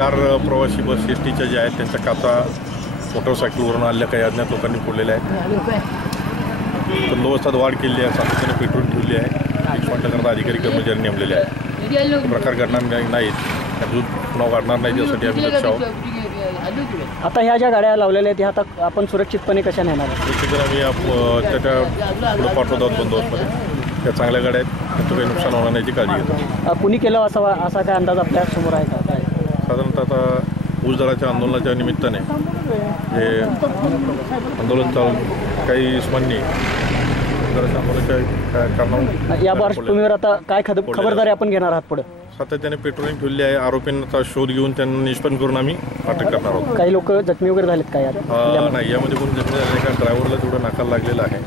4 प्रवासी बस एसटीच्या ज्या आहेत त्यांच्या काचा मोटरसायकलवरून आलेल्या काही अज्ञात लोकांनी फोडलेल्या आहेत. बंदोबस्तात वाढ केली आहे, सातत्याने पेट्रोल ठेवली आहे, करता अधिकारी कर्मचारी नेमलेले आहेत. प्रकार घडणार नाहीत, अजून पुन्हा वाढणार नाही यासाठी आम्ही लक्ष आहोत. आता ह्या ज्या गाड्या लावलेल्या आहेत ह्या आता आपण सुरक्षितपणे कशा नेणार आहोत? आम्ही त्याच्या पुढे पाठवत आहोत बंदोबस्तमध्ये. त्या चांगल्या गाड्या आहेत, त्यांचं काही नुकसान होणार नाही याची काळजी घेतो. कुणी केलं असा काय अंदाज आपल्या समोर आहे का? साधारणतः आता ऊस दराच्या आंदोलनाच्या निमित्ताने हे आंदोलन चालून काही इस्मांनी दराच्या आंदोलनाच्या कारणावर या पार्श्वभूमीवर आता काय खबरदारी आपण घेणार आहात पुढे? सातत्याने पेट्रोलिंग ठेवली आहे. आरोपींचा शोध घेऊन त्यांना निष्पन्न करून आम्ही अटक करणार आहोत. काही लोक जखमी वगैरे झालेत काय? नाही, यामध्ये कोणी जखमी झाले का? ड्रायव्हरला तेवढं नाकाला लागलेलं आहे.